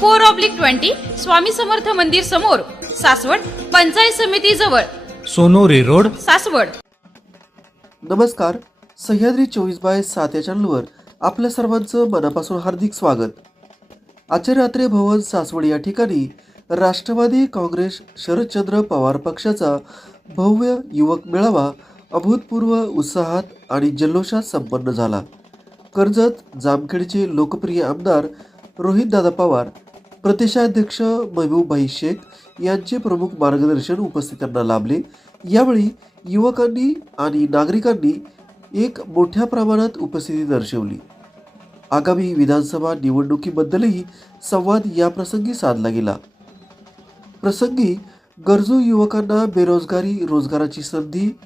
four oblique twenty Swami Samarth मंदिर समोर सासवड पंचायत समिती जवळ. सोनोरी रोड. सासवड. नमस्कार. सह्याद्री चोवीस बाय सात या चॅनलवर आपल्या सर्वांचं मनापासून हार्दिक स्वागत. आचार्य अत्रे भवन सासवड या ठिकाणी राष्ट्रवादी काँग्रेस शरदचंद्र पवार पक्षाचा भव्य युवक मेळावा अभूतपूर्व उत्साहात आणि जल्लोषात संपन्न झाला. कर्जत जामखेडचे लोकप्रिय आमदार रोहितदादा पवार प्रदेशाध्यक्ष महबूबाई शेख यांचे प्रमुख मार्गदर्शन उपस्थितांना लाभले. यावेळी युवकांनी आणि नागरिकांनी एक मोठ्या प्रमाणात उपस्थिती दर्शवली. आगामी विधानसभा निवडणुकीबद्दलही संवाद याप्रसंगी साधला गेला. प्रसंगी गरजू युवकांना बेरोजगारी रोजगाराची संधी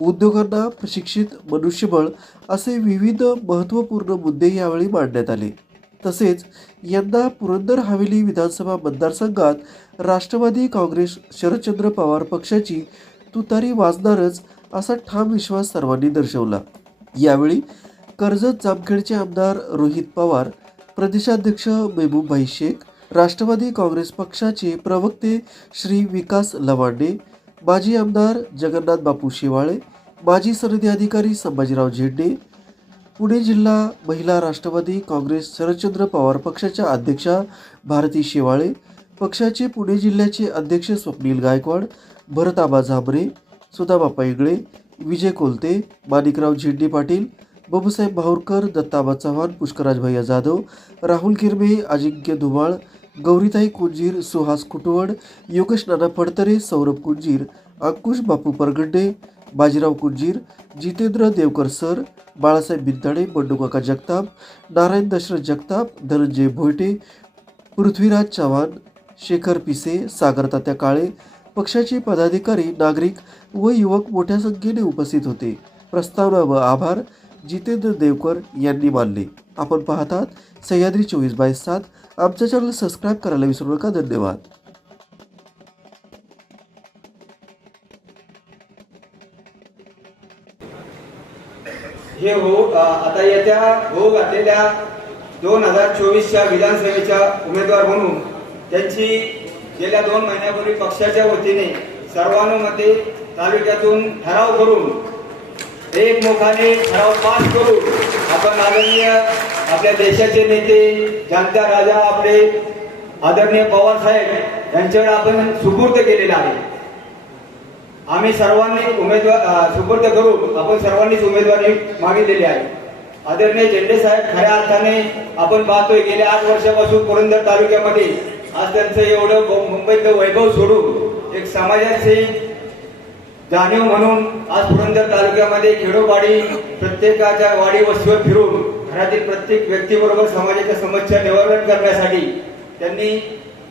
उद्योगांना प्रशिक्षित मनुष्यबळ असे विविध महत्त्वपूर्ण मुद्दे यावेळी मांडण्यात आले. तसेच यंदा पुरंदर हवेली विधानसभा मतदारसंघात राष्ट्रवादी काँग्रेस शरदचंद्र पवार पक्षाची तुतारी वाजणारच असा ठाम विश्वास सर्वांनी दर्शवला. यावेळी कर्जत जामखेडचे आमदार रोहित पवार प्रदेशाध्यक्ष मेहबूबभाई शेख राष्ट्रवादी काँग्रेस पक्षाचे प्रवक्ते श्री विकास लवांडे माजी आमदार जगन्नाथ बापू शेवाळे माजी सनदी अधिकारी संभाजीराव झेंडे पुणे जिल्हा महिला राष्ट्रवादी काँग्रेस शरदचंद्र पवार पक्षाच्या अध्यक्षा भारती शेवाळे पक्षाचे पुणे जिल्ह्याचे अध्यक्ष स्वप्नील गायकवाड भरताबा झाबरे सुदाबा पैगळे विजय कोलते माणिकराव झेंडे पाटील बाबूसाहेब भाऊरकर दत्ताबा चव्हाण पुष्कराज भैया जाधव राहुल किरमे अजिंक्य धुमाळ गौरीताई कुंजीर सुहास कुटवड योगेश नाना फडतरे सौरभ कुंजीर अंकुश बापू परगंडे बाजीराव कुंजीर जितेंद्र देवकर सर बाळासाहेब बिंताडे बंडूकाका जगताप नारायण दशरथ जगताप धनंजय भोयटे पृथ्वीराज चव्हाण शेखर पिसे सागर तात्या काळे पक्षाचे पदाधिकारी नागरिक व युवक मोठ्या संख्येने उपस्थित होते. प्रस्तावना व आभार जितेंद्र देवकर यांनी मानले. आपण पाहतात सह्याद्री चोवीस बाय सात. आमचं चॅनल सबस्क्राईब करायला विसरू नका. धन्यवाद. हे हो आता येत्या हो घातलेल्या दोन हजार चोवीसच्या विधानसभेच्या उमेदवार म्हणून त्यांची गेल्या दोन महिन्यापूर्वी पक्षाच्या वतीने सर्वानुमते तालुक्यातून ठराव करून एकमुखाने ठराव पास करून आपण आदरणीय आपल्या देशाचे नेते जनता राजा आपले आदरणीय पवार साहेब यांच्याकडे आपण सुपूर्द केलेला आहे. आम्ही सर्वांनी उमेदवार सुपूर्द करून आपण सर्वांनीच उमेदवारी मागितलेली आहे. आदरणीय झेंडे साहेब खऱ्या अर्थाने आपण पाहतोय गेल्या आठ वर्षापासून पुरंदर तालुक्यामध्ये आज त्यांचं एवढं मुंबईतलं वैभव सोडून एक समाजाची जाणीव म्हणून आज पुरंदर तालुक्यामध्ये खेडोपाडी प्रत्येकाच्या वाडी वस्तीवर फिरून घरातील प्रत्येक व्यक्तीबरोबर समाजाच्या समस्या निवारण करण्यासाठी त्यांनी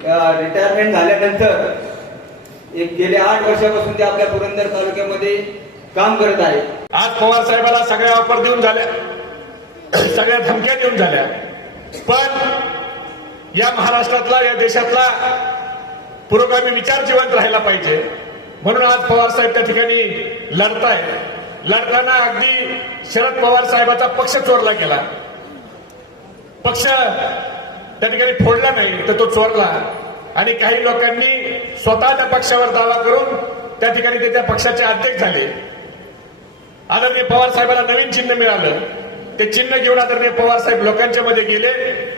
रिटायरमेंट झाल्यानंतर एक गेल्या आठ वर्षापासून ते आपल्या पुरंदर तालुक्यामध्ये काम करत आहे. आज पवार साहेबाला सगळ्या ऑफर देऊन झाल्या. सगळ्या धमक्या देऊन झाल्या. पण या महाराष्ट्रातला या देशातला पुरोगामी विचार जिवंत राहायला पाहिजे. म्हणून आज पवार साहेब त्या ठिकाणी लढताय. लढताना अगदी शरद पवार साहेबाचा पक्ष चोरला गेला. पक्ष त्या ठिकाणी फोडला नाही तर तो चोरला. आणि काही लोकांनी स्वतःच्या पक्षावर दावा करून त्या ठिकाणी ते त्या पक्षाचे अध्यक्ष झाले. आदरणीय पवार साहेबांना नवीन चिन्ह मिळालं. ते चिन्ह घेऊन आदरणीय पवार साहेब लोकांच्या मध्ये गेले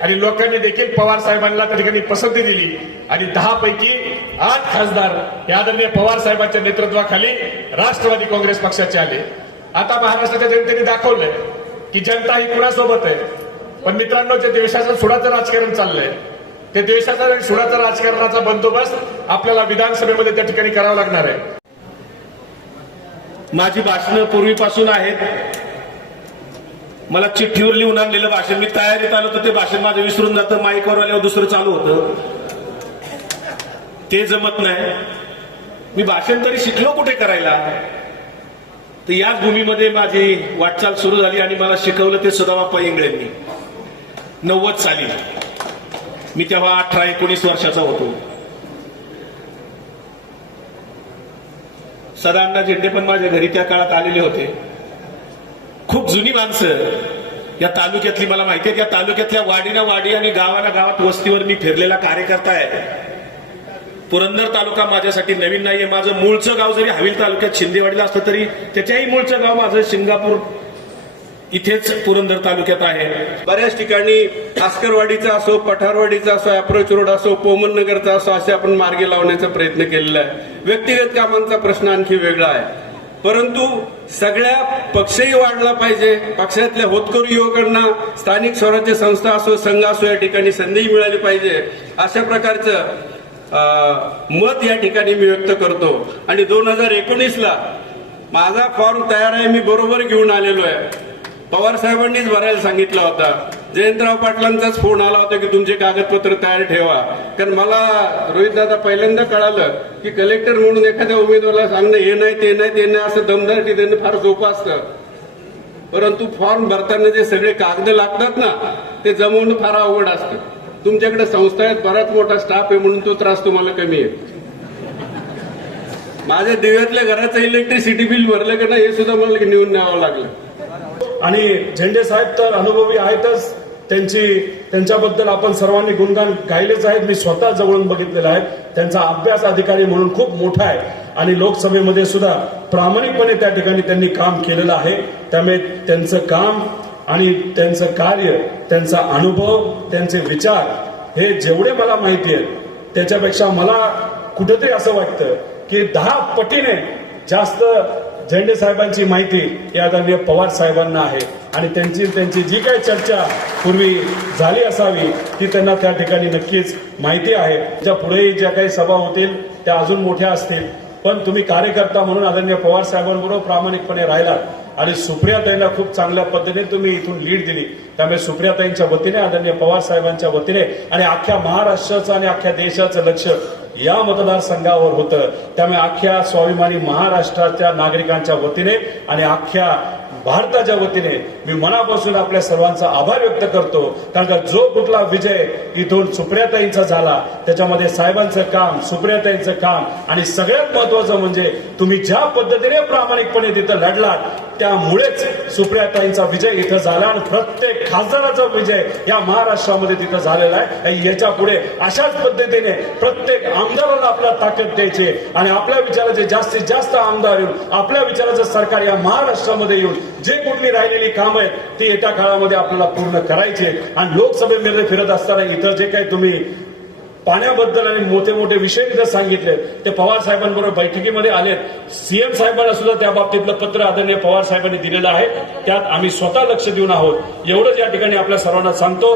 आणि लोकांनी देखील पवार साहेबांना त्या ठिकाणी पसंती दिली. आणि दहा पैकी आठ खासदार हे आदरणीय पवार साहेबांच्या नेतृत्वाखाली राष्ट्रवादी काँग्रेस पक्षाचे आले. आता महाराष्ट्राच्या जनतेने दाखवलंय की जनता ही कुणासोबत आहे? पण मित्रांनो जे देशाचं सुडाचं राजकारण चाललंय ते देशाचा आणि सुडाचा राजकारणाचा बंदोबस्त आपल्याला विधानसभेमध्ये त्या ठिकाणी करावा लागणार आहे. माझी भाषणं पूर्वीपासून आहेत. मला चिठ्ठीवर लिहून आणलेलं भाषण. मी तयारीत आलो तर ते भाषण माझं विसरून जातं. माईकवर आल्यावर दुसरं चालू होतं. ते जमत नाही. मी भाषण तरी शिकलो कुठे करायला? तर याच भूमीमध्ये माझी वाटचाल सुरू झाली आणि मला शिकवलं ते सुदामाप्पा इंगळेंनी. नव्वद साली. मी तेव्हा अठरा एकोणीस वर्षाचा होतो. सदांना झेंडे पण माझ्या घरी त्या काळात आलेले होते. खूप जुनी माणसं या तालुक्यातली मला माहिती आहे या तालुक्यातल्या वाडीना वाडी आणि गावाना गावात वस्तीवर मी फिरलेला कार्यकर्ता आहे. पुरंदर तालुका माझ्यासाठी नवीन नाहीये. माझं मूळचं गाव जरी हवील तालुक्यात शिंदेवाडीला असलं तरी त्याच्याही मूळचं गाव माझं सिंगापूर इथेच पुरंदर तालुक्यात आहे. बऱ्याच ठिकाणी आस्करवाडीचा असो पठारवाडीचा असो अप्रोच रोड असो पोमन नगरचा असो असे आपण मार्गे लावण्याचा प्रयत्न केलेला आहे. व्यक्तिगत कामांचा प्रश्न आणखी वेगळा आहे. परंतु सगळ्या पक्षही वाढला पाहिजे. पक्षातल्या होतकरू युवकांना स्थानिक स्वराज्य संस्था असो संघ असो या ठिकाणी संधीही मिळाली पाहिजे. अशा प्रकारचं मत या ठिकाणी मी व्यक्त करतो. आणि दोन हजार एकोणीसला माझा फॉर्म तयार आहे मी बरोबर घेऊन आलेलो आहे. पवार साहेबांनीच भरायला सांगितला होता. जयंतराव पाटलांचाच फोन आला होता की तुमचे कागदपत्र तयार ठेवा. कारण मला रोहितदादा पहिल्यांदा कळालं की कलेक्टर म्हणून एखाद्या उमेदवाराला सांगणं हे नाही ते नाही ते नाही असं दमदाटी देणं फार सोपं असतं. परंतु फॉर्म भरताना जे सगळे कागद लागतात ना ते जमवणं फार अवघड असतं. तुमच्याकडे संस्था आहेत बराच मोठा स्टाफ आहे म्हणून तो त्रास तुम्हाला कमी आहे. माझ्या दिव्यातल्या घराचं इलेक्ट्रिसिटी बिल भरलं का नाही हे सुद्धा मला नेऊन न्यावं लागलं. आणि झेंडे साहेब तर अनुभवी आहेतच. त्यांची त्यांच्याबद्दल आपण सर्वांनी गुणगान गायलेच आहेत. मी स्वतः जवळून बघितलेलं आहे. त्यांचा अभ्यास अधिकारी म्हणून खूप मोठा आहे. आणि लोकसभेमध्ये सुद्धा प्रामाणिकपणे त्या ठिकाणी त्यांनी काम केलेलं आहे. त्यामुळे त्यांचं काम आणि त्यांचं कार्य त्यांचा अनुभव त्यांचे विचार हे जेवढे मला माहिती आहेत त्याच्यापेक्षा मला कुठेतरी असं वाटतं की दहा पटीने जास्त झेंडे साहेबांची माहिती ही आदरणीय पवार साहेबांना आहे. आणि त्यांची त्यांची जी काही चर्चा पूर्वी झाली असावी ती त्यांना त्या ठिकाणी नक्कीच माहिती आहे. त्या पुढेही ज्या काही सभा होतील त्या अजून मोठ्या असतील. पण तुम्ही कार्यकर्ता म्हणून आदरणीय पवार साहेबांबरोबर प्रामाणिकपणे राहिलात. आणि सुप्रियाताईंना खूप चांगल्या पद्धतीने तुम्ही इथून लीड दिली. त्यामुळे सुप्रियाताईंच्या वतीने आदरणीय पवार साहेबांच्या वतीने आणि अख्ख्या महाराष्ट्राचं आणि अख्ख्या देशाचं लक्ष या मतदारसंघावर होतं. त्यामुळे अख्ख्या स्वाभिमानी महाराष्ट्राच्या नागरिकांच्या वतीने आणि अख्ख्या भारताच्या वतीने मी मनापासून आपल्या सर्वांचा आभार व्यक्त करतो. कारण का जो कुठला विजय इथून सुप्रियाताईंचा झाला त्याच्यामध्ये साहेबांचं काम सुप्रियाताईंचं काम आणि सगळ्यात महत्वाचं म्हणजे तुम्ही ज्या पद्धतीने प्रामाणिकपणे तिथं लढलात त्यामुळेच सुप्रियाताईंचा विजय इथं झाला आणि प्रत्येक खासदाराचा विजय या महाराष्ट्रामध्ये तिथं झालेला आहे. याच्यापुढे अशाच पद्धतीने प्रत्येक आमदाराला आपल्या ताकद द्यायची आणि आपल्या विचाराचे जास्तीत जास्त आमदार येऊन आपल्या विचाराचं सरकार या महाराष्ट्रामध्ये येऊन जे कुठली राहिलेली काम आहेत ती येत्या काळामध्ये आपल्याला पूर्ण करायची आणि लोकसभेमध्ये फिरत असताना इथं जे काही तुम्ही पाण्याबद्दल आणि मोठे मोठे विषय तिथं सांगितले ते पवार साहेबांबरोबर बैठकीमध्ये आलेत. सीएम साहेबांना सुद्धा त्या बाबतीतलं पत्र आदरणीय पवार साहेबांनी दिलेलं आहे. त्यात आम्ही स्वतः लक्ष देऊन आहोत. एवढंच या ठिकाणी आपल्या सर्वांना सांगतो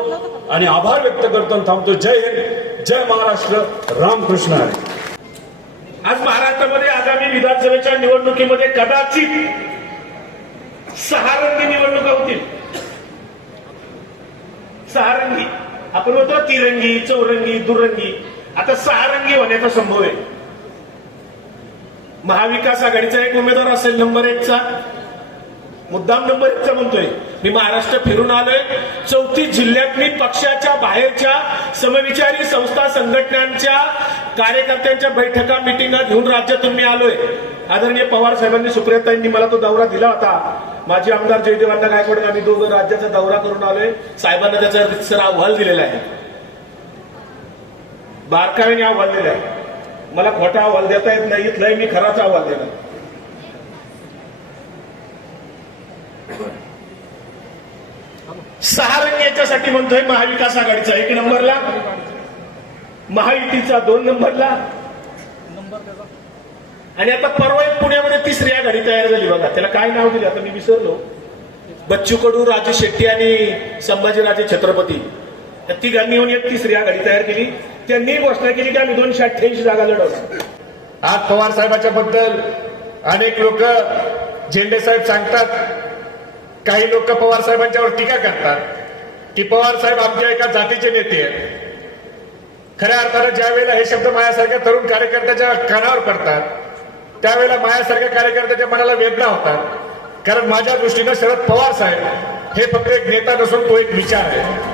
आणि आभार व्यक्त करतो थांबतो. जय हिंद जय महाराष्ट्र रामकृष्ण हरी. आज महाराष्ट्रामध्ये आगामी विधानसभेच्या निवडणुकीमध्ये कदाचित सहा रंगी निवडणुका होतील. सहा रंगी आपण होतो तिरंगी चौरंगी दुरंगी. आता सहा रंगी होण्याचा संभव आहे. महाविकास आघाडीचा एक उमेदवार असेल नंबर एकचा. मुद्दाम नंबर एकचा म्हणतोय. मी महाराष्ट्र फिरून आलोय. चौतीस जिल्ह्यातली पक्षाच्या बाहेरच्या समविचारी संस्था संघटनांच्या कार्यकर्त्यांच्या बैठका मिटिंगा घेऊन राज्यातून मी आलोय. आदरणीय पवार साहेबांनी सुप्रियताईंनी मला तो दौरा दिला होता. माजी आमदार जयदेवांना गायकवाड आम्ही दोघं राज्याचा दौरा करून आलोय. साहेबांना त्याचा रितसर अहवाल दिलेला आहे. बारकाव्याने अहवाल दिला आहे. मला खोटा अहवाल देता येत नाही इथलाही मी खराच अहवाल दिला सहा रंग याच्यासाठी म्हणतोय महाविकास आघाडीचा एक नंबरला महायुतीचा दोन नंबरला. नंबर आणि आता परवा एक पुण्यामध्ये तिसरी आघाडी तयार झाली बघा. त्याला काय नाव दिलं? आता मी विसरलो. बच्चू कडू राजू शेट्टी आणि संभाजीराजे छत्रपती. या तिघांनी येऊन एक तिसरी आघाडी तयार केली. त्यांनी घोषणा केली की आम्ही दोनशे अठ्ठ्याऐंशी जागा लढवणार. आज पवार साहेबाच्या बद्दल अनेक लोक झेंडे साहेब सांगतात. काही लोक पवार साहेबांच्यावर टीका करतात. की पवार साहेब आमच्या एका जातीचे नेते आहेत. खऱ्या अर्थानं ज्या वेळेला हे शब्द माझ्यासारख्या तरुण कार्यकर्त्याच्या कानावर पडतात त्यावेळेला माझ्यासारख्या कार्यकर्त्याच्या मनाला वेदना होतात. कारण माझ्या दृष्टीनं शरद पवार साहेब हे फक्त एक नेता नसून तो एक विचार आहे.